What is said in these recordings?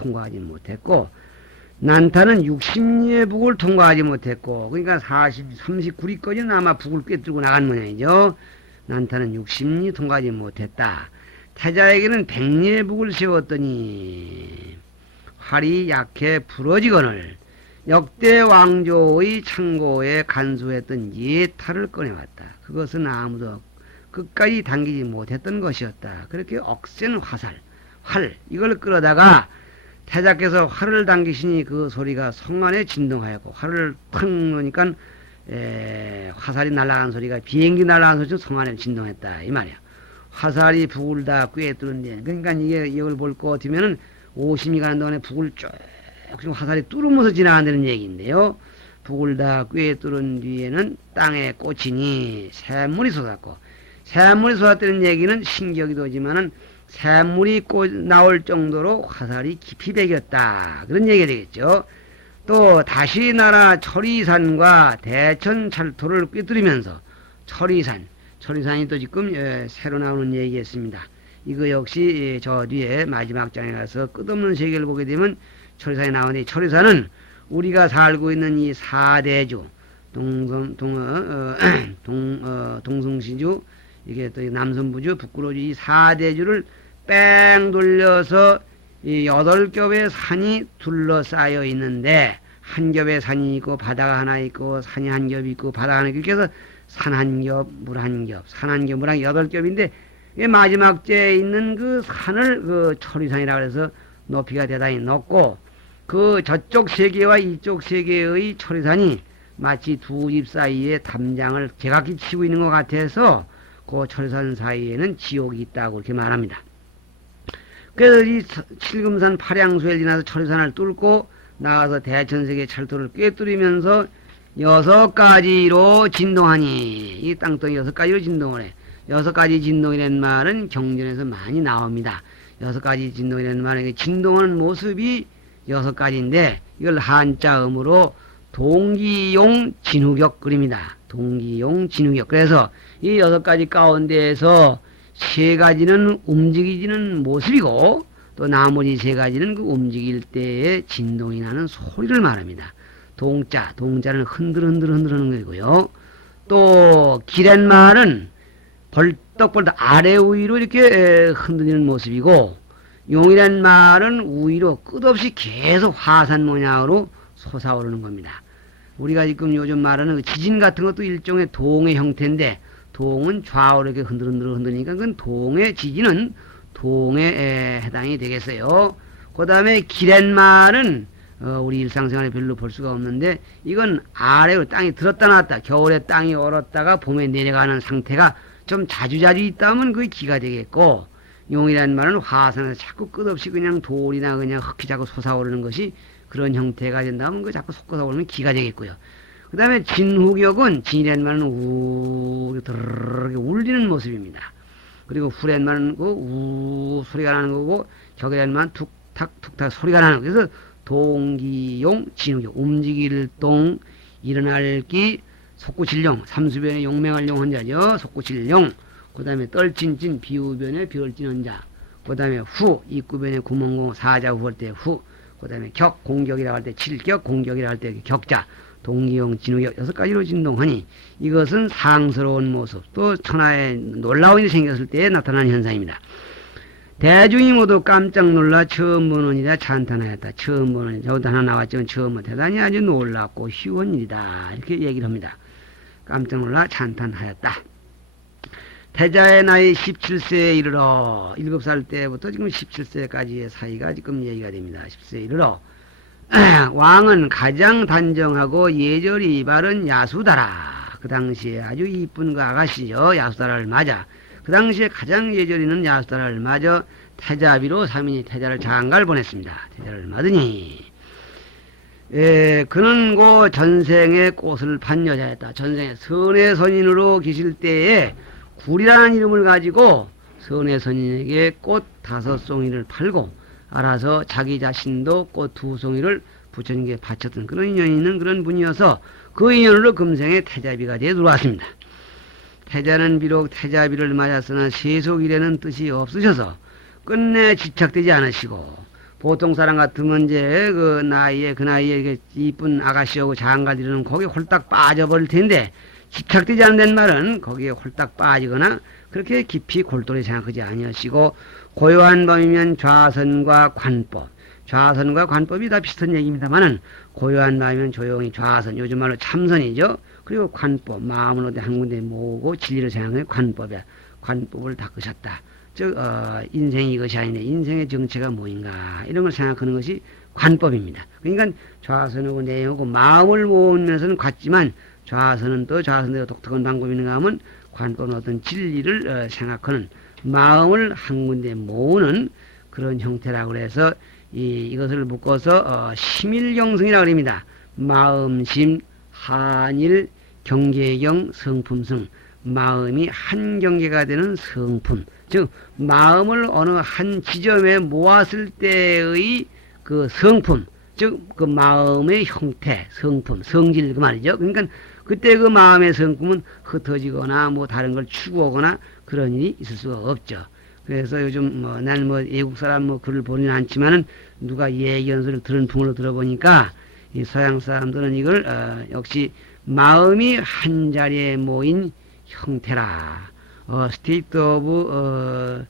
통과하지 못했고, 난타는 60리의 북을 통과하지 못했고, 그러니까 39리까지는 아마 북을 꿰뚫고 나간 모양이죠. 난타는 60리 통과하지 못했다. 태자에게는 100리의 북을 세웠더니 활이 약해 부러지거늘 역대 왕조의 창고에 간수했던 예탈을 꺼내왔다. 그것은 아무도 끝까지 당기지 못했던 것이었다. 그렇게 억센 활 이걸 끌어다가 태자께서 활을 당기시니 그 소리가 성 안에 진동하였고, 활을 탁 놓으니까 화살이 날아가는 소리가 비행기 날아가는 소리처럼 성 안에 진동했다 이 말이야. 화살이 북을 다 꿰뚫는데, 그러니까 이걸 볼 것 같으면은 오심이 가는 동안에 북을 쭉 화살이 뚫으면서 지나간다는 얘기인데요. 북을 다 꿰뚫은 뒤에는 땅에 꽂히니 샘물이 솟았고, 샘물이 솟았다는 얘기는 신격이도 하지만은 샘물이 나올 정도로 화살이 깊이 배겼다, 그런 얘기가 되겠죠. 또 다시 나라 철이산과 대천 찰토를 꿰뚫으면서 철이산이 또 지금 새로 나오는 얘기였습니다. 이거 역시 저 뒤에 마지막 장에 가서 끝없는 세계를 보게 되면 철이산이 나오는데, 철이산은 우리가 살고 있는 이 사대주 동성시주, 이게 또 남선부주, 북구로주, 이 사대주를 뺑 돌려서 이 8겹의 산이 둘러싸여 있는데, 한 겹에 산이 있고 바다가 하나 있고 산이 한 겹 있고 바다가 하나 있고, 이렇게 해서 산 한 겹, 물 한 겹, 산 한 겹, 물 한 겹, 8겹인데 마지막 째에 있는 그 산을 그 철이산이라 그래서 높이가 대단히 높고, 그 저쪽 세계와 이쪽 세계의 철이산이 마치 두 집 사이에 담장을 제각기 치고 있는 것 같아서 그 철이산 사이에는 지옥이 있다고 이렇게 말합니다. 그래서 이 칠금산 파량수에 지나서 철이산을 뚫고 나가서 대천세계 철도를 꿰뚫으면서 6가지로 진동하니, 이 땅덩이 6가지로 진동을 해. 6가지 진동이라는 말은 경전에서 많이 나옵니다. 6가지 진동이라는 말은 진동하는 모습이 6가지인데, 이걸 한자음으로 동기용 진후격 그립니다. 동기용 진후격. 그래서 이 6가지 가운데에서 3가지는 움직이지는 모습이고, 또 나머지 3가지는 그 움직일 때에 진동이 나는 소리를 말합니다. 동자는 흔들흔들하는 거고요. 또 기렛말은 벌떡벌떡 아래 위로 이렇게 흔들리는 모습이고, 용이란 말은 위로 끝없이 계속 화산 모양으로 솟아오르는 겁니다. 우리가 지금 요즘 말하는 그 지진 같은 것도 일종의 동의 형태인데, 동은 좌우로 이렇게 흔들으니까 그건 동의 지진은 동에 해당이 되겠어요. 그 다음에 기렛말은 우리 일상생활에 별로 볼 수가 없는데, 이건 아래로 땅이 들었다 놨다, 겨울에 땅이 얼었다가 봄에 내려가는 상태가 좀 자주자주 있다면 그게 기가 되겠고, 용이라는 말은 화산에서 자꾸 끝없이 그냥 돌이나 그냥 흙이 자꾸 솟아오르는 것이 그런 형태가 된다면 그 자꾸 솟아서 오르면 기가 되겠고요. 그 다음에 진후격은, 진이라는 말은 우 드르르 울리는 모습입니다. 그리고 후란 말은 우 소리가 나는 거고, 격이라는 말은 툭탁 소리가 나는 거고, 그래서 동기용 진후격, 움직일 동, 일어날 기, 속구질용, 삼수변의 용맹할 용 혼자죠. 속구질용. 그 다음에 떨진진, 비우변의 비얼진 혼자. 그 다음에 후, 입구변의 구멍공, 사자 후할 때 후. 그 다음에 격, 공격이라고 할 때 칠격, 공격이라고 할 때 격자. 동기용, 진후격 6가지로 진동하니, 이것은 상스러운 모습, 또 천하에 놀라운 일이 생겼을 때 나타나는 현상입니다. 대중이 모두 깜짝 놀라 처음 보는 일이라 찬탄하였다. 처음 보는 일, 저것도 하나 나왔지만 처음은 대단히 아주 놀랍고 쉬운 일이다, 이렇게 얘기를 합니다. 깜짝 놀라 찬탄하였다. 태자의 나이 17세에 이르러, 7살 때부터 지금 17세까지의 사이가 지금 얘기가 됩니다. 10세에 이르러 왕은 가장 단정하고 예절이 바른 야수다라. 그 당시에 아주 이쁜 그 아가씨죠. 야수다라를 맞아. 그 당시에 가장 예절 있는 야수다라를 맞아 태자비로 사민이 태자를 장가를 보냈습니다. 태자를 맞으니, 그는 고 전생에 꽃을 판 여자였다. 전생에 선의 선인으로 계실 때에 굴이라는 이름을 가지고 선의 선인에게 꽃 5송이를 팔고, 알아서 자기 자신도 꽃 2송이를 부처님께 바쳤던 그런 인연이 있는 그런 분이어서, 그 인연으로 금생에 태자비가 되어 들어왔습니다. 태자는 비록 태자비를 맞았으나 세속이라는 뜻이 없으셔서 끝내 집착되지 않으시고, 보통 사람 같으면 이제 그 나이에 이게 이쁜 아가씨하고 장가들이는 거기에 홀딱 빠져버릴 텐데, 집착되지 않는 말은 거기에 홀딱 빠지거나 그렇게 깊이 골똘히 생각하지 아니하시고, 고요한 밤이면 좌선과 관법, 좌선과 관법이 다 비슷한 얘기입니다만은, 고요한 밤이면 조용히 좌선, 요즘 말로 참선이죠. 그리고 관법, 마음을 어디 한 군데 모으고 진리를 생각하는 관법이야. 관법을 닦으셨다. 즉 인생이 이것이 아니네, 인생의 정체가 뭐인가, 이런 걸 생각하는 것이 관법입니다. 그러니까 좌선하고 내용하고 마음을 모으면서는 같지만, 좌선은 또 좌선대로 독특한 방법이 있는가 하면, 관법은 어떤 진리를 생각하는, 마음을 한 군데 모으는 그런 형태라고 해서 이것을 묶어서 심일경성이라고 합니다. 마음심, 한일, 경계경, 성품성, 마음이 한 경계가 되는 성품, 즉 마음을 어느 한 지점에 모았을 때의 그 성품, 즉 그 마음의 형태, 성품, 성질 그 말이죠. 그러니까 그때 그 마음의 성품은 흩어지거나 뭐 다른 걸 추구하거나 그런 일이 있을 수가 없죠. 그래서 요즘 나는 외국 사람 글을 보지는 않지만은, 누가 얘기 연설을 들은 풍으로 들어보니까 이 서양 사람들은 이걸 역시 마음이 한 자리에 모인 형태라. 스테이트 오브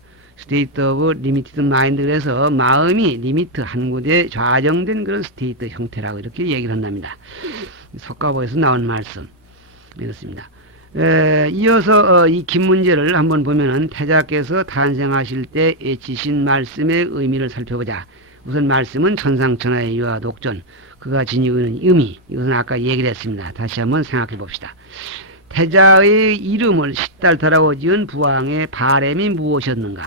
리미티드 마인드, 그래서 마음이 리미트 한 곳에 좌정된 그런 스테이트 형태라고 이렇게 얘기를 한답니다. 석가보에서 나온 말씀 이렇습니다. 이어서 이 긴 문제를 한번 보면은, 태자께서 탄생하실 때 애치신 말씀의 의미를 살펴보자. 우선 말씀은 천상천하의 유아 독존, 그가 지니고 있는 의미, 이것은 아까 얘기를 했습니다. 다시 한번 생각해 봅시다. 태자의 이름을 시달타라고 지은 부왕의 바람이 무엇이었는가?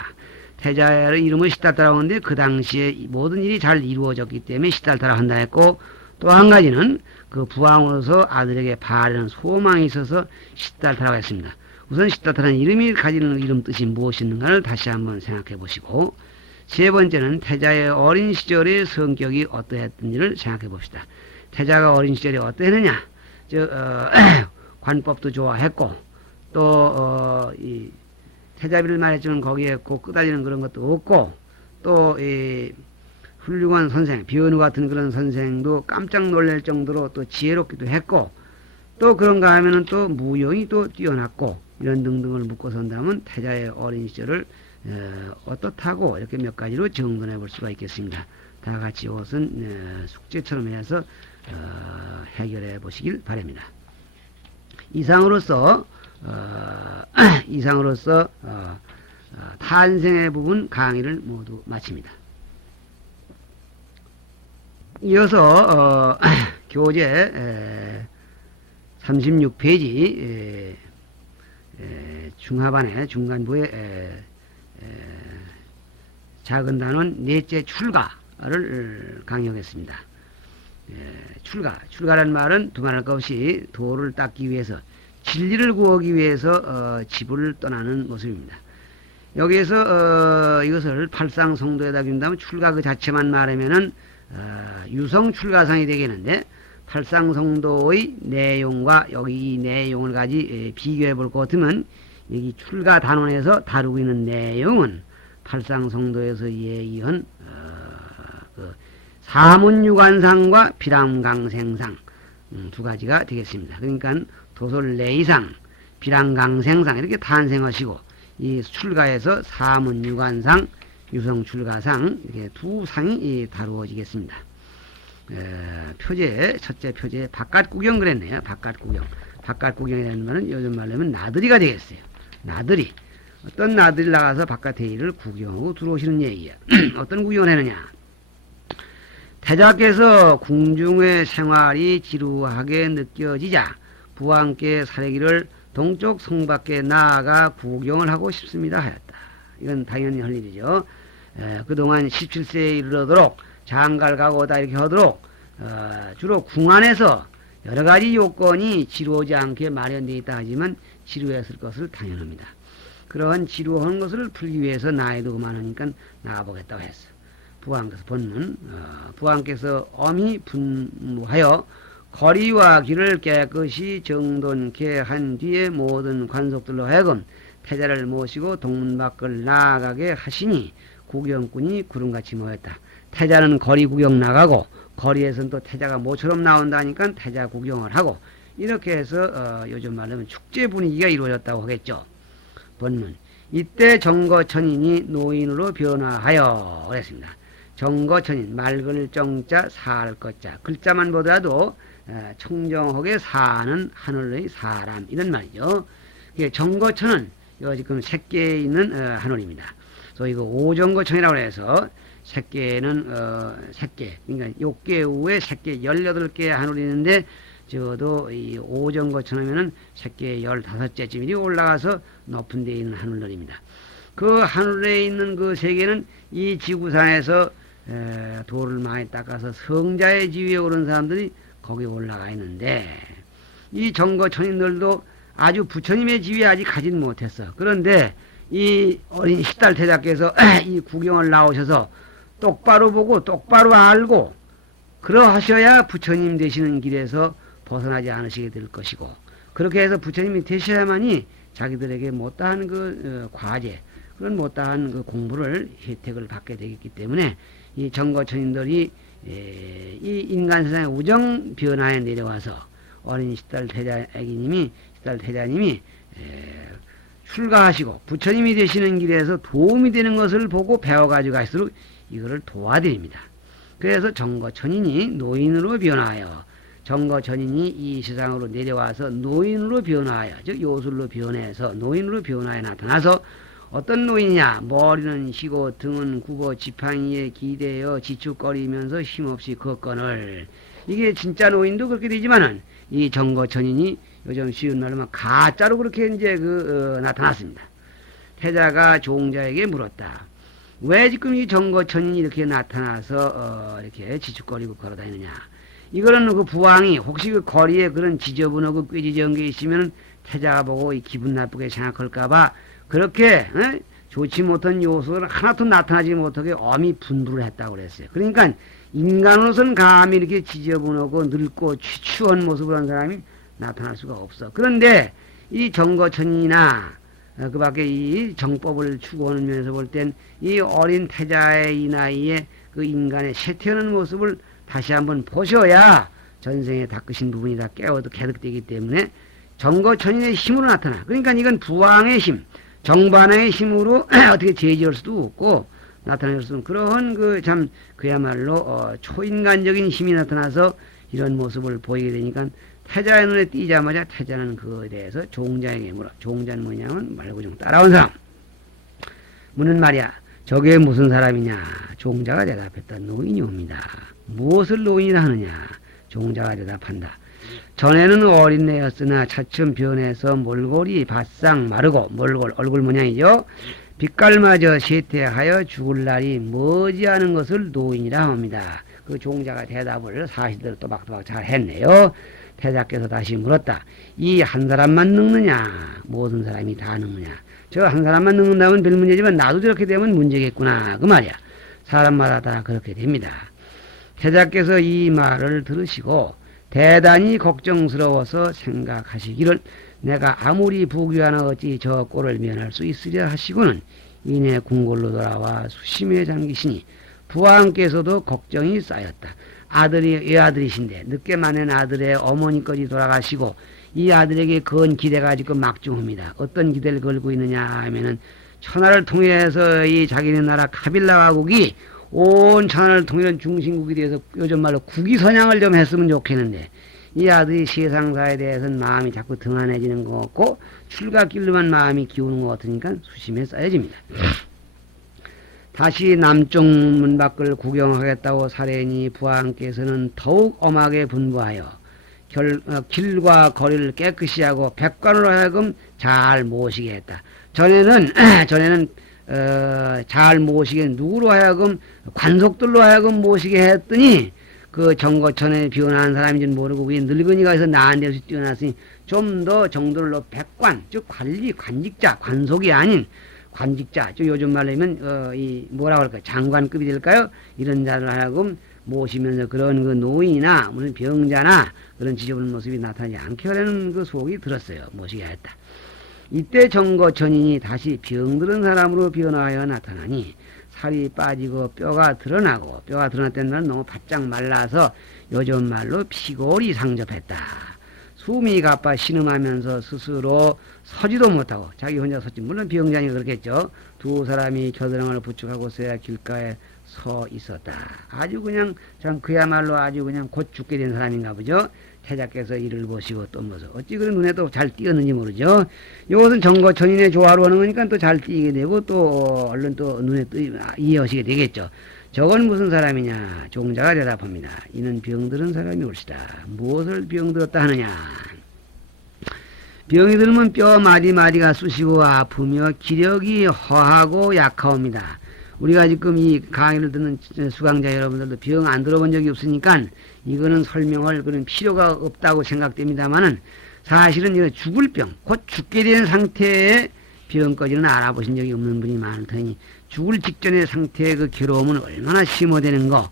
태자의 이름을 시달타라고 하는데, 그 당시에 모든 일이 잘 이루어졌기 때문에 시달타라고 한다 했고, 또 한 가지는 그 부왕으로서 아들에게 바라는 소망이 있어서 시달타라고 했습니다. 우선 시달타라는 이름이 가지는 이름 뜻이 무엇이었는가를 다시 한번 생각해 보시고, 세 번째는 태자의 어린 시절의 성격이 어떠했던지를 생각해 봅시다. 태자가 어린 시절에 어떠했느냐? 관법도 좋아했고, 또 이 태자비를 말했지만 거기에 꼭 끄다지는 그런 것도 없고, 또 훌륭한 선생, 비원우 같은 그런 선생도 깜짝 놀랄 정도로 또 지혜롭기도 했고, 또 그런가 하면은 또 무용이 또 뛰어났고, 이런 등등을 묶어서 한다면 태자의 어린 시절을 어떻다고 이렇게 몇 가지로 정돈해 볼 수가 있겠습니다. 다 같이 이것은 숙제처럼 해서 해결해 보시길 바랍니다. 이상으로서 탄생의 부분 강의를 모두 마칩니다. 이어서 교재 36페이지 중하반의 중간부에 작은 단원 넷째 출가를 강의하겠습니다. 출가라는 말은 두말할 것 없이 도를 닦기 위해서, 진리를 구하기 위해서 집을 떠나는 모습입니다. 여기에서 이것을 팔상성도에다 준다면, 출가 그 자체만 말하면은 유성출가상이 되겠는데, 팔상성도의 내용과 여기 이 내용을 가지 비교해 볼 것 같으면, 여기 출가 단원에서 다루고 있는 내용은 팔상성도에서 얘기한 그 사문유관상과 비람강생상 두 가지가 되겠습니다. 그러니까 도솔내이상, 비람강생상 이렇게 탄생하시고, 이 출가에서 사문유관상, 유성출가상 이렇게 두 상이 다루어지겠습니다. 표제, 첫째 표제 바깥구경 그랬네요. 바깥구경이라는 말은 요즘 말로 하면 나들이가 되겠어요. 나들이. 어떤 나들이 나가서 바깥의 일을 구경하고 들어오시는 얘기야. 어떤 구경을 했느냐? 태자께서 궁중의 생활이 지루하게 느껴지자 부왕께 사례기를 동쪽 성 밖에 나아가 구경을 하고 싶습니다 하였다. 이건 당연히 할 일이죠. 그동안 17세에 이르도록 장가를 가고 오다 이렇게 하도록 주로 궁 안에서 여러 가지 요건이 지루하지 않게 마련되어 있다 하지만 지루했을 것을 당연합니다. 그러한 지루한 것을 풀기 위해서 나이도 그만하니까 나가보겠다고 했어. 부왕께서 엄히 분무하여 거리와 길을 깨끗이 정돈케 한 뒤에 모든 관속들로 하여금 태자를 모시고 동문 밖을 나아가게 하시니 구경꾼이 구름같이 모였다. 태자는 거리 구경 나가고 거리에서는 또 태자가 모처럼 나온다니까 태자 구경을 하고 이렇게 해서 요즘 말하면 축제 분위기가 이루어졌다고 하겠죠. 본문 이때 정거천인이 노인으로 변화하여 그랬습니다. 정거천인 맑을 정자 사할 것자 글자만 보더라도 청정하게 사는 하늘의 사람 이런 말이죠. 정거천은 지금 색계에 있는 하늘입니다. 그래서 이거 오정거천이라고 해서 색계는 색계 그러니까 욕계우에 색계 18개의 하늘이 있는데 적어도 이 오정거천 하면은 색계 15째쯤이 올라가서 높은 데 있는 하늘들입니다. 그 하늘에 있는 그 세계는 이 지구상에서 돌을 많이 닦아서 성자의 지위에 오른 사람들이 거기 올라가 있는데 이 정거천인들도 아주 부처님의 지위에 아직 가진 못했어. 그런데 이 어린 10달 태자께서 이 구경을 나오셔서 똑바로 보고 똑바로 알고 그러하셔야 부처님 되시는 길에서 벗어나지 않으시게 될 것이고 그렇게 해서 부처님이 되셔야만이 자기들에게 못다한 그 과제 그런 못다한 그 공부를 혜택을 받게 되겠기 때문에 이 정거천인들이 이 인간 세상의 우정 변화에 내려와서 어린 10달 태자님이 출가하시고 부처님이 되시는 길에서 도움이 되는 것을 보고 배워가지고 갈수록 이거를 도와드립니다. 그래서 정거천인이 노인으로 변화하여 정거천인이 이 세상으로 내려와서 노인으로 변화하여 즉 요술로 변해서 노인으로 변화해 나타나서 어떤 노인이냐 머리는 희고 등은 굽어 지팡이에 기대어 지축거리면서 힘없이 걷거늘 이게 진짜 노인도 그렇게 되지만은 이 정거천인이 요즘 쉬운 말로 하면 가짜로 그렇게 이제 나타났습니다. 태자가 종자에게 물었다. 왜 지금 이 정거천인이 이렇게 나타나서 이렇게 지축거리고 걸어다니느냐? 이거는 그 부왕이 혹시 그 거리에 그런 지저분하고 꾀지저은 게 있으면 태자가 보고 이 기분 나쁘게 생각할까봐 그렇게 좋지 못한 요소를 하나도 나타나지 못하게 엄히 분부를 했다고 그랬어요. 그러니까 인간으로서는 감히 이렇게 지저분하고 늙고 추한 모습을 한 사람이 나타날 수가 없어. 그런데 이 정거천이나 그 밖에 이 정법을 추구하는 면에서 볼 땐 이 어린 태자의 이 나이에 그 인간의 쇠퇴하는 모습을 다시 한번 보셔야 전생에 닦으신 부분이 다 개득되기 때문에 정거천인의 힘으로 나타나. 그러니까 이건 부왕의 힘, 정반의 힘으로 어떻게 제지할 수도 없고 나타낼 수 없는 그러한 그야말로 초인간적인 힘이 나타나서 이런 모습을 보이게 되니까 태자의 눈에 띄자마자 태자는 그거에 대해서 종자에게 물어. 종자는 뭐냐면 말고 좀 따라온 사람. 묻는 말이야. 저게 무슨 사람이냐? 종자가 대답했다. 노인이 옵니다. 무엇을 노인이라 하느냐? 종자가 대답한다. 전에는 어린애였으나 차츰 변해서 몰골이 바싹 마르고 몰골 얼굴 모양이죠. 빛깔마저 쇠퇴하여 죽을 날이 머지않은 것을 노인이라 합니다. 그 종자가 대답을 사실대로 또박또박 잘 했네요. 태자께서 다시 물었다. 이 한 사람만 늙느냐? 모든 사람이 다 늙느냐? 저 한 사람만 늙는다면 별 문제지만 나도 저렇게 되면 문제겠구나. 그 말이야. 사람마다 다 그렇게 됩니다. 태자께서 이 말을 들으시고 대단히 걱정스러워서 생각하시기를 내가 아무리 부귀하나 어찌 저 꼴을 면할 수 있으랴 하시고는 이내 궁궐로 돌아와 수심에 잠기시니 부왕께서도 걱정이 쌓였다. 아들이 외아들이신데 늦게 만난 아들의 어머니까지 돌아가시고 이 아들에게 건 기대가 지금 막중합니다. 어떤 기대를 걸고 있느냐 하면은 천하를 통해서 이 자기네 나라 카빌라왕국이 온 천하를 통일한 중심국이 되어서 요즘 말로 국위선양을 좀 했으면 좋겠는데 이 아들이 세상사에 대해서는 마음이 자꾸 등한해지는 것 같고 출가길로만 마음이 기우는 것 같으니까 수심에 쌓여집니다. 다시 남쪽 문 밖을 구경하겠다고 사례니 부왕께서는 더욱 엄하게 분부하여 길과 거리를 깨끗이 하고 백관으로 하여금 잘 모시게 했다. 전에는 잘 모시게 누구로 하여금 관속들로 하여금 모시게 했더니 그 정거천에 비워난 사람인지는 모르고 위에 늙은이가 있어 나은 데서 뛰어났으니 좀 더 정도를 높여 백관 즉 관직자 관속이 아닌 관직자 즉 요즘 말로 하면 이 뭐라고 할까요 장관급이 될까요 이런 자를 하여금 모시면서 그런 그 노인이나 무슨 병자나 그런 지저분한 모습이 나타나지 않게 하려는 그 속이 들었어요. 모시게 했다. 이때 정거천인이 다시 병들은 사람으로 변화하여 나타나니 살이 빠지고 뼈가 드러나고, 뼈가 드러났다는 말은 너무 바짝 말라서 요즘 말로 피골이 상접했다. 숨이 가빠 신음하면서 스스로 서지도 못하고 자기 혼자 섰지. 물론 병장이 그렇겠죠. 두 사람이 겨드랑이를 부축하고서야 길가에 서 있었다. 아주 그냥 참 그야말로 아주 그냥 곧 죽게 된 사람인가 보죠. 태자께서 이를 보시고 또 뭐서 어찌 그런 눈에 또 잘 띄었는지 모르죠. 이것은 정거천인의 조화로 하는 거니까 또 잘 띄게 되고 또 얼른 또 눈에 이해하시게 되겠죠. 저건 무슨 사람이냐? 종자가 대답합니다. 이는 병들은 사람이 올시다. 무엇을 병들었다 하느냐? 병이 들면 뼈 마디마디가 쑤시고 아프며 기력이 허하고 약하옵니다. 우리가 지금 이 강의를 듣는 수강자 여러분들도 병 안 들어본 적이 없으니까 이거는 설명할 그런 필요가 없다고 생각됩니다만은 사실은 이거 죽을 병, 곧 죽게 된 상태의 병까지는 알아보신 적이 없는 분이 많을 테니 죽을 직전의 상태의 그 괴로움은 얼마나 심어되는 거,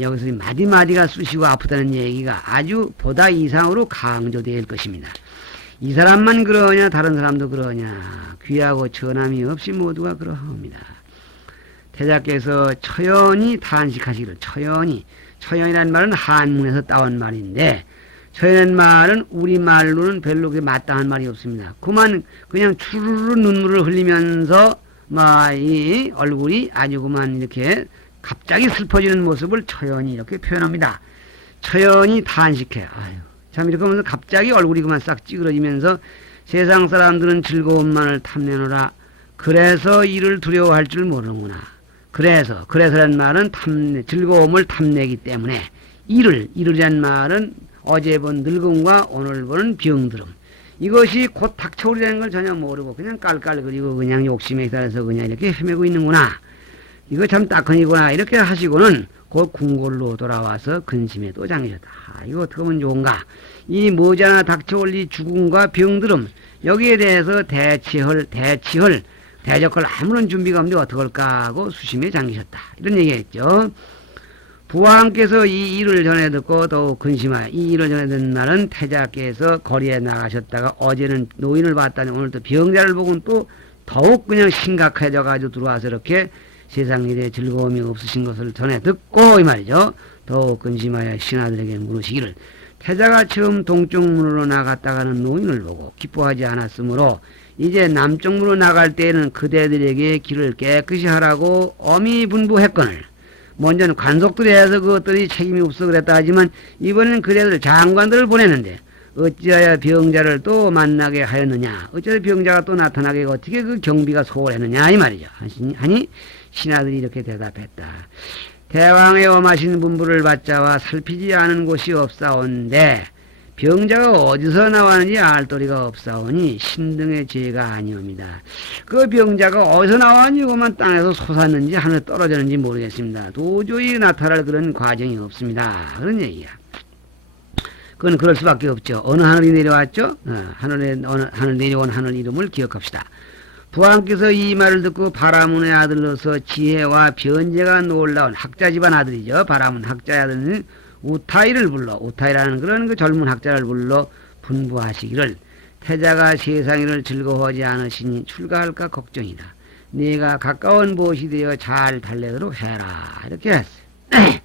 여기서 마디마디가 쑤시고 아프다는 얘기가 아주 보다 이상으로 강조될 것입니다. 이 사람만 그러냐 다른 사람도 그러냐 귀하고 처남이 없이 모두가 그러합니다. 태자께서 처연히 탄식하시기를. 처연이라는 말은 한문에서 따온 말인데 처연이라는 말은 우리말로는 별로 그게 마땅한 말이 없습니다. 그냥 추르르 눈물을 흘리면서 이 얼굴이 아주 그만 이렇게 갑자기 슬퍼지는 모습을 처연히 이렇게 표현합니다. 처연히 탄식해. 아유, 참 이렇게 하면서 갑자기 얼굴이 그만 싹 찌그러지면서 세상 사람들은 즐거움만을 탐내노라. 그래서 이를 두려워할 줄 모르는구나. 그래서라는 말은 즐거움을 탐내기 때문에 이르란 말은 어제 본 늙음과 오늘 보는 병들음. 이것이 곧 닥쳐오리라는 걸 전혀 모르고 그냥 깔깔거리고 그냥 욕심에 따라서 그냥 이렇게 헤매고 있는구나. 이거 참 딱하니구나. 이렇게 하시고는 곧 궁궐로 돌아와서 근심에 또 잠기셨다. 이거 어떻게 하면 좋은가. 이 머지않아 닥쳐올 이 죽음과 병들음 여기에 대해서 대적할 아무런 준비가 없는데 어떡할까 하고 수심에 잠기셨다. 이런 얘기했죠. 부왕께서 이 일을 전해 듣고 더욱 근심하여 이 일을 전해 듣는 날은 태자께서 거리에 나가셨다가 어제는 노인을 봤다니 오늘 또 병자를 보고는 또 더욱 그냥 심각해져 가지고 들어와서 이렇게 세상 일에 즐거움이 없으신 것을 전해 듣고 이 말이죠. 더욱 근심하여 신하들에게 물으시기를 태자가 처음 동쪽문으로 나갔다가는 노인을 보고 기뻐하지 않았으므로 이제 남쪽문으로 나갈 때에는 그대들에게 길을 깨끗이 하라고 엄히 분부했거늘 먼저는 관속들이 해서 그것들이 책임이 없어 그랬다 하지만 이번엔 그대들 장관들을 보냈는데 어찌하여 병자를 또 만나게 하였느냐. 어찌하여 병자가 또 나타나게 어떻게 그 경비가 소홀했느냐 이 말이죠. 하니 신하들이 이렇게 대답했다. 대왕의 엄하신 분부를 받자와 살피지 않은 곳이 없사온데 병자가 어디서 나왔는지 알 도리가 없사오니 신등의 죄가 아니옵니다. 그 병자가 어디서 나왔는지 그만 땅에서 솟았는지 하늘에 떨어졌는지 모르겠습니다. 도저히 나타날 그런 과정이 없습니다. 그런 얘기야. 그건 그럴 수밖에 없죠. 어느 하늘이 내려왔죠? 하늘 내려온 하늘 이름을 기억합시다. 부왕께서 이 말을 듣고 바라문의 아들로서 지혜와 변제가 놀라운 학자 집안 아들이죠. 바라문 학자의 아들은 우타이를 불러 우타이라는 그런 그 젊은 학자를 불러 분부하시기를 태자가 세상일을 즐거워하지 않으시니 출가할까 걱정이다. 네가 가까운 보시 되어 잘 달래도록 해라. 이렇게 했어요.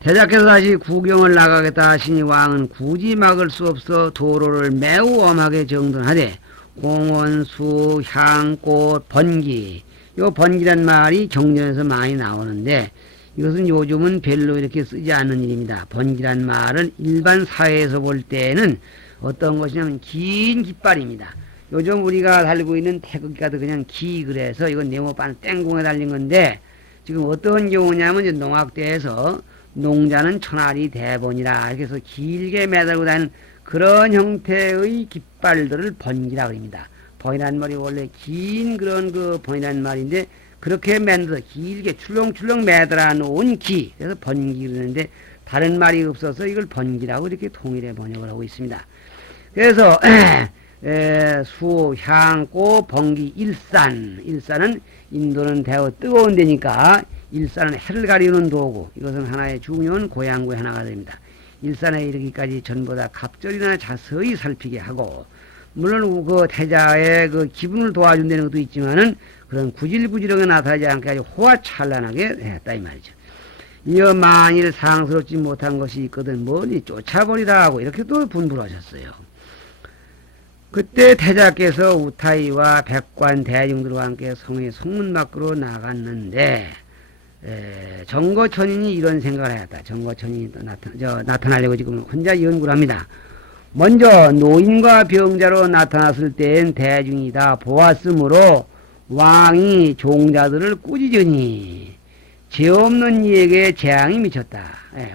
태자께서 다시 구경을 나가겠다 하시니 왕은 굳이 막을 수 없어 도로를 매우 엄하게 정돈하되 공원, 수, 향, 꽃, 번기. 요 번기란 말이 경전에서 많이 나오는데 이것은 요즘은 별로 이렇게 쓰지 않는 일입니다. 번기란 말은 일반 사회에서 볼 때는 어떤 것이냐면 긴 깃발입니다. 요즘 우리가 달고 있는 태극기가도 그냥 그래서 이건 네모반 땡공에 달린 건데 지금 어떤 경우냐면 이제 농악대에서 농자는 천알이 대번이라 이렇게 해서 길게 매달고 다니는 그런 형태의 깃발들을 번기라 그럽니다. 번이란 말이 원래 긴 그런 그 번이란 말인데 그렇게 만들어서 길게 출렁출렁 매달아 놓은 기. 그래서 번기 그러는데 다른 말이 없어서 이걸 번기라고 이렇게 통일해 번역을 하고 있습니다. 그래서 수, 향, 꽃, 번기, 일산. 일산은 인도는 대거 뜨거운 데니까 일산은 해를 가리우는 도구. 이것은 하나의 중요한 고양구의 하나가 됩니다. 일산에 이르기까지 전보다 갑절이나 자세히 살피게 하고 물론 그 태자의 그 기분을 도와준다는 것도 있지만은 그런 구질구질하게 나타나지 않게 아주 호화찬란하게 했다 이 말이죠. 이어 만일 상스럽지 못한 것이 있거든 멀리 쫓아버리라 하고 이렇게 또 분부를 하셨어요. 그때 태자께서 우타이와 백관 대중들과 함께 성의 성문 밖으로 나갔는데 정거천인이 이런 생각을 하였다. 정거천인이 나타나려고 지금 혼자 연구를 합니다. 먼저 노인과 병자로 나타났을 때엔 대중이 다 보았으므로 왕이 종자들을 꾸짖으니 죄 없는 이에게 재앙이 미쳤다.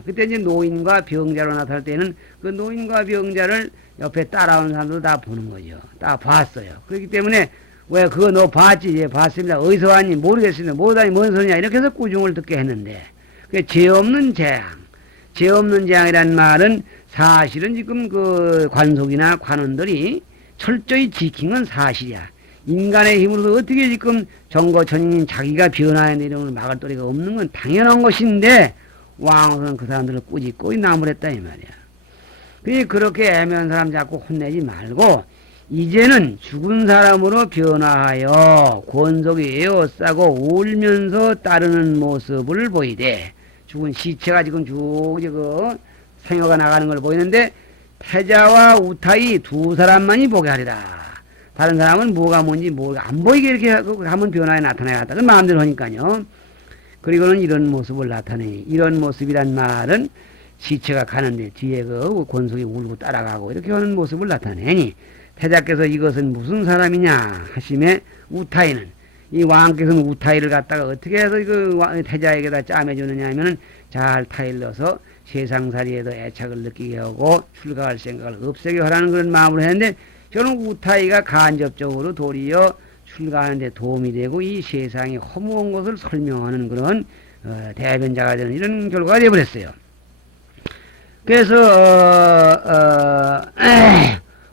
그때 이제 노인과 병자로 나타날 때는 그 노인과 병자를 옆에 따라오는 사람들 다 보는 거죠. 다 봤어요. 그렇기 때문에 왜 그거 너 봤지? 예, 봤습니다. 어디서 왔니? 모르겠습니다. 모르다니 뭔 소리냐? 이렇게 해서 꾸중을 듣게 했는데 죄 없는 재앙. 죄 없는 재앙이란 말은 사실은 지금 그 관속이나 관원들이 철저히 지킨 건 사실이야. 인간의 힘으로도 어떻게 지금 정거천인인 자기가 변화해 내려오는 막을 도리가 없는 건 당연한 것인데 왕은 그 사람들을 꾸짖고 나무랬다 이 말이야. 그렇게 애매한 사람 자꾸 혼내지 말고 이제는 죽은 사람으로 변화하여 권속이 에워싸고 울면서 따르는 모습을 보이되 죽은 시체가 지금 쭉 생어가 나가는 걸 보이는데 태자와 우타이 두 사람만이 보게 하리라. 다른 사람은 뭐가 뭔지 안 보이게 이렇게 하면 변화에 나타나야 한다. 그 마음대로 하니까요. 그리고는 이런 모습을 나타내니 이런 모습이란 말은 시체가 가는데 뒤에 그 권속이 울고 따라가고 이렇게 하는 모습을 나타내니 태자께서 이것은 무슨 사람이냐 하심에 우타이는 이 왕께서는 우타이를 갖다가 어떻게 해서 그 태자에게다 짜매주느냐 하면은 잘 타일러서 세상살이에도 애착을 느끼게 하고 출가할 생각을 없애게 하라는 그런 마음으로 했는데 저는 우타이가 간접적으로 도리어 출가하는 데 도움이 되고 이 세상의 허무한 것을 설명하는 그런 대변자가 되는 이런 결과가 되어버렸어요. 그래서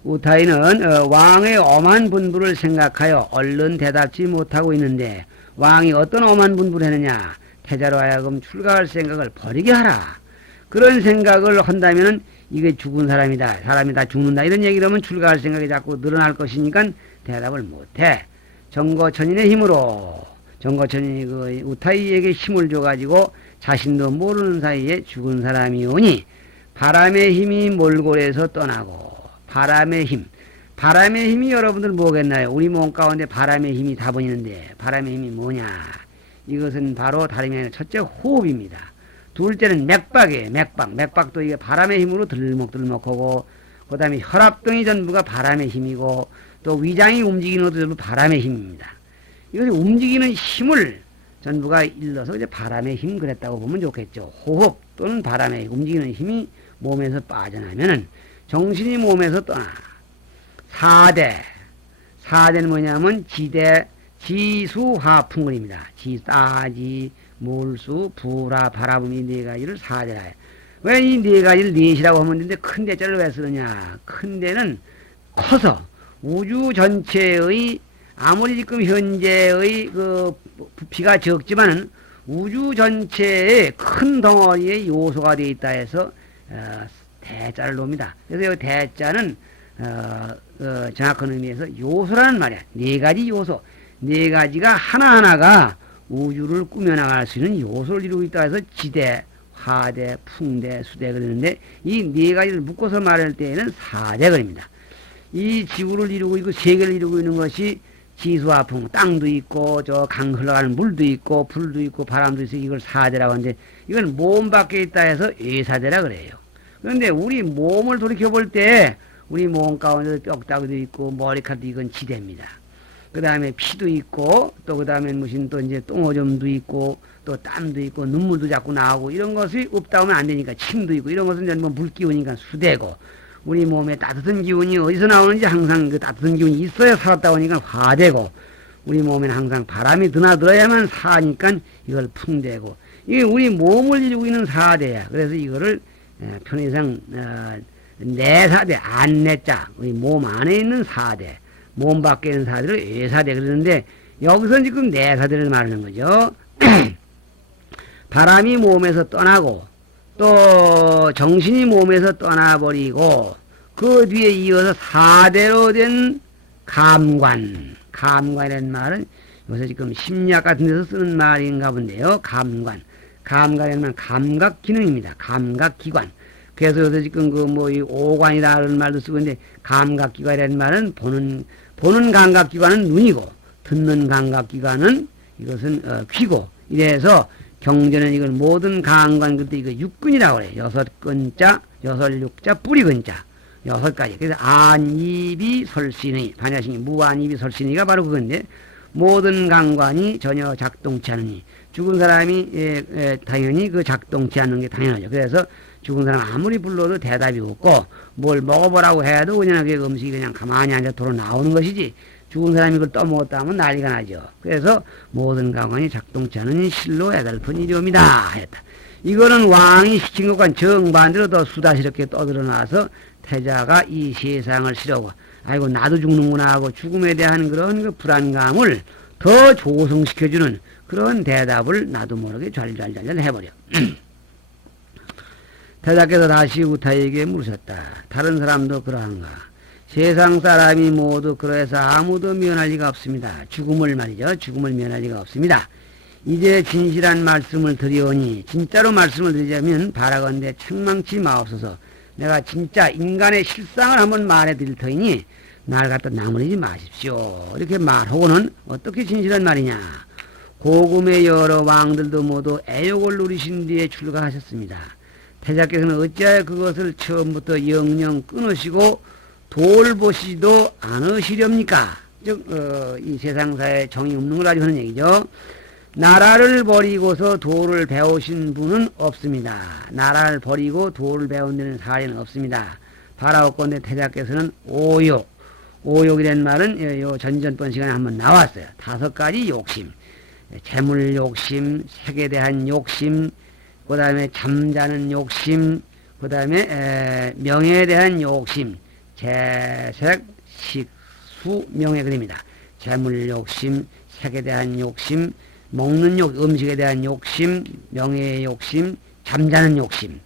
우타이는 왕의 엄한 분부를 생각하여 얼른 대답지 못하고 있는데 왕이 어떤 엄한 분부를 했느냐. 태자로 하여금 출가할 생각을 버리게 하라. 그런 생각을 한다면은 이게 죽은 사람이다. 사람이 다 죽는다. 이런 얘기를 하면 출가할 생각이 자꾸 늘어날 것이니까 대답을 못해. 정거천인의 힘으로 정거천인이 그 우타이에게 힘을 줘가지고 자신도 모르는 사이에 죽은 사람이 오니 바람의 힘이 몰골에서 떠나고 바람의 힘이 여러분들 뭐겠나요? 우리 몸 가운데 바람의 힘이 다번이는데 바람의 힘이 뭐냐? 이것은 바로 다름이 아니라 첫째 호흡입니다. 둘째는 맥박이에요. 맥박도 이게 바람의 힘으로 들먹들먹하고 그 다음에 혈압등이 전부가 바람의 힘이고 또 위장이 움직이는 것도 전부 바람의 힘입니다. 이것이 움직이는 힘을 전부가 일러서 이제 바람의 힘 그랬다고 보면 좋겠죠. 호흡 또는 바람의 움직이는 힘이 몸에서 빠져나면은 정신이 몸에서 떠나. 4대는 뭐냐면 지대, 지수화풍근입니다. 지따지, 물수, 부라, 바라봄 이 네 가지를 4대라 해요. 왜 이 네 가지를 넷이라고 하면 되는데 큰 대자를 왜 쓰느냐. 큰 대는 커서 우주 전체의 아무리 지금 현재의 그 부피가 적지만은 우주 전체의 큰 덩어리의 요소가 되어 있다 해서 대자를 놉니다. 그래서 이 대자는 정확한 의미에서 요소라는 말이야. 네 가지 요소, 네 가지가 하나하나가 우주를 꾸며나갈 수 있는 요소를 이루고 있다 해서 지대, 화대, 풍대, 수대 그러는데 이 네 가지를 묶어서 말할 때에는 사대거입니다. 이 지구를 이루고 있고 세계를 이루고 있는 것이 지수화풍, 땅도 있고 저 강 흘러가는 물도 있고 불도 있고 바람도 있어 이걸 사대라고 하는데 이건 몸 밖에 있다 해서 외사대라 그래요. 그런데 우리 몸을 돌이켜볼 때 우리 몸 가운데 뼈다귀도 있고 머리카락도 이건 지대입니다. 그 다음에 피도 있고 또 그 다음에 무슨 또 이제 똥오줌도 있고 또 땀도 있고 눈물도 자꾸 나오고 이런 것이 없다 하면 안 되니까 침도 있고 이런 것은 전부 물 기운이니까 수대고 우리 몸에 따뜻한 기운이 어디서 나오는지 항상 그 따뜻한 기운이 있어야 살았다 보니까 화되고 우리 몸에는 항상 바람이 드나들어야만 사니까 이걸 풍대고 이게 우리 몸을 이루고 있는 사대야. 그래서 이거를 편의상 내사대 안내자 우리 몸 안에 있는 사대 몸 밖에 있는 사대를 외사대 그러는데 여기서 지금 내사대를 말하는 거죠. 바람이 몸에서 떠나고 또 정신이 몸에서 떠나버리고 그 뒤에 이어서 4대로 된 감관. 감관이라는 말은 요새 지금 심리학 같은 데서 쓰는 말인가 본데요. 감관. 감관이라는 말은 감각 기능입니다. 감각 기관. 그래서 요새 지금 이 오관이라는 말도 쓰고 있는데, 감각 기관이라는 말은 보는 감각 기관은 눈이고, 듣는 감각 기관은 이것은 귀고, 이래서 경전은 이걸 모든 감관, 그때 이거 육근이라고 그래요. 6근자, 6육자, 뿌리근자. 6가지. 그래서 안입이 설신의, 반야신이 무안입이 설신의가 바로 그건데, 모든 감관이 전혀 작동치 않으니, 죽은 사람이 당연히 그 작동치 않는 게 당연하죠. 그래서 죽은 사람 아무리 불러도 대답이 없고, 뭘 먹어보라고 해도 그냥 그 음식이 그냥 가만히 앉아 도로 나오는 것이지, 죽은 사람이 그걸 떠먹었다 하면 난리가 나죠. 그래서 모든 감관이 작동치 않으니 실로 애달픈 이리옵니다 했다. 이거는 왕이 시킨 것과 정반대로 더 수다스럽게 떠들어놔서 태자가 이 세상을 싫어하고, 아이고 나도 죽는구나 하고 죽음에 대한 그런 그 불안감을 더 조성시켜주는 그런 대답을 나도 모르게 잘잘잘 해버려. 태자께서 다시 우타에게 물으셨다. 다른 사람도 그러한가? 세상 사람이 모두 그러해서 아무도 면할 리가 없습니다. 죽음을 말이죠. 죽음을 면할 리가 없습니다. 이제 진실한 말씀을 드리오니, 진짜로 말씀을 드리자면 바라건대 책망치 마옵소서. 내가 진짜 인간의 실상을 한번 말해드릴 터이니 날 갖다 나무리지 마십시오. 이렇게 말하고는 어떻게 진실한 말이냐. 고금의 여러 왕들도 모두 애욕을 누리신 뒤에 출가하셨습니다. 태자께서는 어찌하여 그것을 처음부터 영영 끊으시고 돌보시지도 않으시렵니까? 즉 이 세상사에 정이 없는 걸 가지고 하는 얘기죠. 나라를 버리고서 도를 배우신 분은 없습니다. 나라를 버리고 도를 배운 데는 사례는 없습니다. 바라옵건대 태자께서는 오욕이라는 말은 요 전전번 시간에 한번 나왔어요. 5가지 욕심. 재물 욕심, 색에 대한 욕심, 그 다음에 잠자는 욕심, 그 다음에 명예에 대한 욕심, 재색, 식, 수, 명예 그립니다. 재물 욕심, 색에 대한 욕심, 먹는 음식에 대한 욕심, 명예의 욕심, 잠자는 욕심.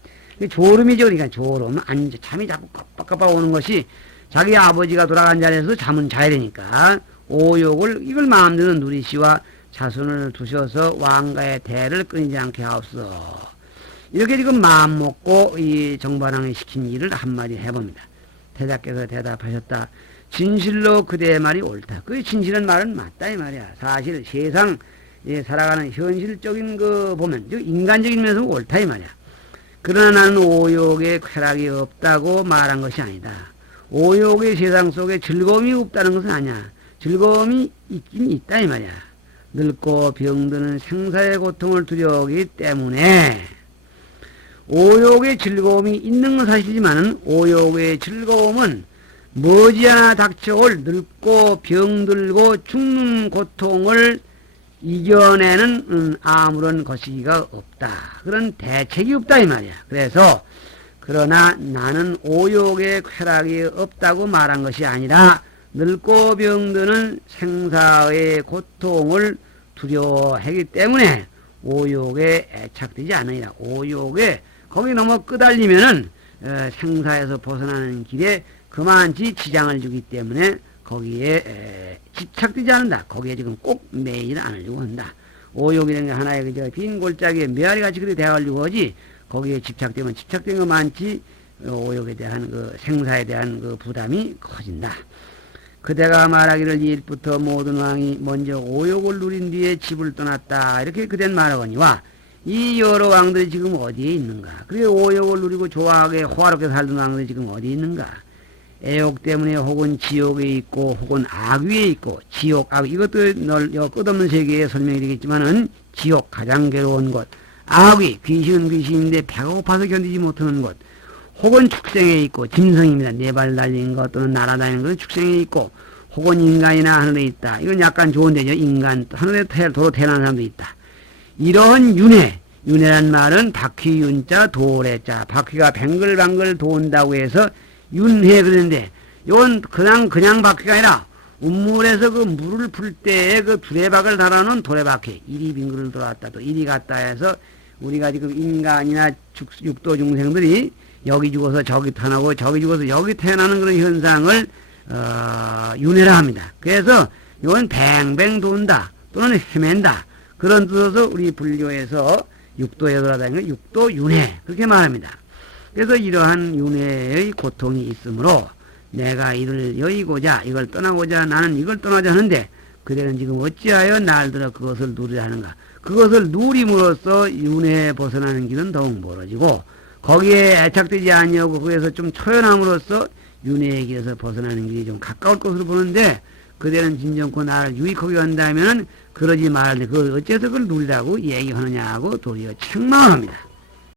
졸음이죠. 그러니까 졸음. 잠이 자꾸 깜빡깜빡 오는 것이 자기 아버지가 돌아간 자리에서 잠은 자야 되니까 오욕을 이걸 마음대로 누리시와 자손을 두셔서 왕가의 대를 끊이지 않게 하옵소서. 이렇게 지금 마음 먹고 이 정반왕이 시킨 일을 한마디 해봅니다. 태자께서 대답하셨다. 진실로 그대의 말이 옳다. 그 진실한 말은 맞다 이 말이야. 사실 세상 살아가는 현실적인 거 보면 인간적인 면에서 옳다 이 말이야. 그러나 나는 오욕에 쾌락이 없다고 말한 것이 아니다. 오욕의 세상 속에 즐거움이 없다는 것은 아니야. 즐거움이 있긴 있다 이 말이야. 늙고 병드는 생사의 고통을 두려우기 때문에 오욕의 즐거움이 있는 건 사실이지만 오욕의 즐거움은 머지않아 닥쳐올 늙고 병들고 죽는 고통을 이겨내는 아무런 것이가 없다. 그런 대책이 없다 이 말이야. 그래서 그러나 나는 오욕의 쾌락이 없다고 말한 것이 아니라 늙고 병드는 생사의 고통을 두려워하기 때문에 오욕에 애착되지 않으리라. 오욕에 거기 너무 끄달리면은 생사에서 벗어나는 길에 그만치 지장을 주기 때문에 거기에 집착되지 않는다. 거기에 지금 꼭 매일 않으려고 한다. 오욕이라는 게 하나의 그저 빈 골짜기에 메아리같이 그렇게 대하려고 하지, 거기에 집착되면 집착된 것만치 오욕에 대한 그 생사에 대한 그 부담이 커진다. 그대가 말하기를 옛부터 모든 왕이 먼저 오욕을 누린 뒤에 집을 떠났다. 이렇게 그댄 말하거니와 이 여러 왕들이 지금 어디에 있는가? 그렇게 오욕을 누리고 좋아하게 호화롭게 살던 왕들이 지금 어디에 있는가? 애욕 때문에 혹은 지옥에 있고 혹은 악위에 있고, 지옥, 악, 이것도 끝없는 세계에 설명이 되겠지만은 지옥 가장 괴로운 곳, 악위, 귀신은 귀신인데 배가 고파서 견디지 못하는 곳, 혹은 축생에 있고, 짐승입니다. 네 발 달린 것 또는 날아다니는 것은 축생에 있고, 혹은 인간이나 하늘에 있다. 이건 약간 좋은데요. 인간, 하늘에 도로 태어난 사람도 있다. 이러한 윤회란 말은 바퀴 윤자 도래자, 바퀴가 뱅글뱅글 돈다고 해서 윤회 그러는데, 이건 그냥 바퀴가 아니라 운물에서 그 물을 풀 때에 그 두레박을 달아놓은 도레바퀴, 이리 빙글을 돌았다 또 이리 갔다 해서 우리가 지금 인간이나 육도 중생들이 여기 죽어서 저기 태어나고 저기 죽어서 여기 태어나는 그런 현상을 윤회라 합니다. 그래서 이건 뱅뱅 돈다 또는 헤맨다 그런 뜻에서 우리 불교에서 육도에 돌아다니는 육도 윤회 그렇게 말합니다. 그래서 이러한 윤회의 고통이 있으므로 내가 이를 여의고자 이걸 떠나고자 나는 이걸 떠나자 하는데 그대는 지금 어찌하여 날들어 그것을 누리려 하는가. 그것을 누림으로써 윤회에 벗어나는 길은 더욱 멀어지고 거기에 애착되지 아니하고 거기에서 좀 초연함으로써 윤회의 길에서 벗어나는 길이 좀 가까울 것으로 보는데 그대는 진정코 나를 유익하게 한다면 그러지 말는데 그걸 어째서 그걸 누리라고 얘기하느냐고 도리어 책망합니다.